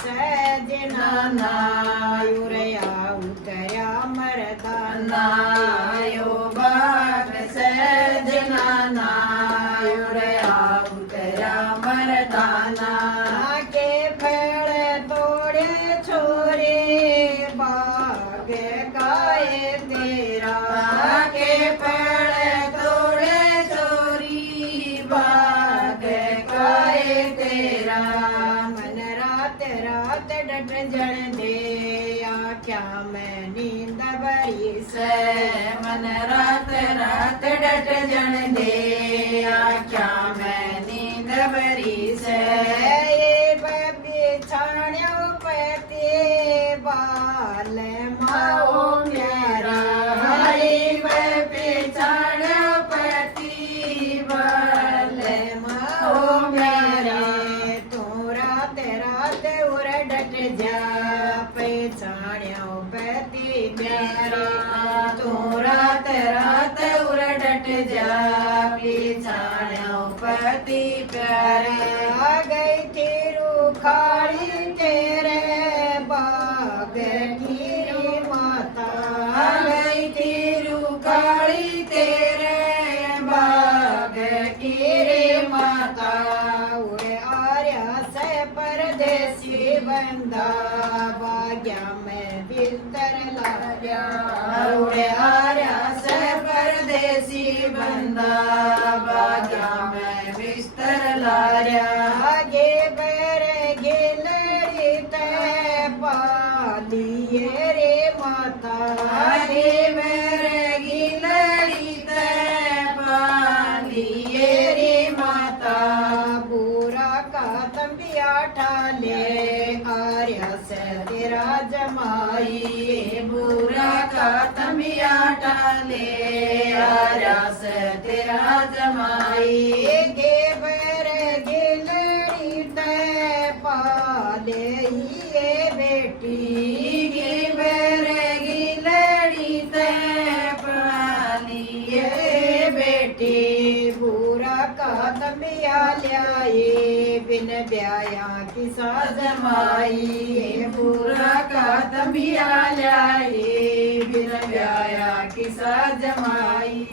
सजना नायुरया उतर्या मरदाना यो बाग सजना नायुरया उतर्या मरदाना के फल तोड़े छोरे बाग गाए तेरा के फल तोड़े चोरी बाग गाए तेरा मन रात रात डट जन दे क्या मैं नींद भरी से मन रात रात डट जन दे क्या मैं नींद भरी से बिछाण्यो पते बाल माओ प्यारा पिछाड़ पति बाल माओ प्यारा तू रात रात उर डट जा पहचाण्यो पति प्यारा तू रात रात उर डट जा पिछाड़ो पति प्यारे आ गई तेरू खाड़ी तेरे बाग गिरी माता आ गई तेरू काली तेरे बाग की रे माता उड़े आर्या से परदेसी बंदा बाग्या में बिस्तर लाया उड़े आर्या से परदेसी बंदा बाग्या में बिस्तर लाया आगे बैर गिलड़ी ते पालिए रे माता आगे बेरगी लड़ी ते पालिए रे माता पूरा का तंबिया ठाले आर्या से तेरा जमाई बुरा का तमिया टाले आर्या से तेरा जमाई गे बर गिलड़ी ते पाले ये बेटी गे बेरगी लड़ी ते पालिए बेटी पूरा का तंबिया ल्याए बिन ब्याया की जमाई पूरा का तमिया लाए बिन ब्याया किसा जमाई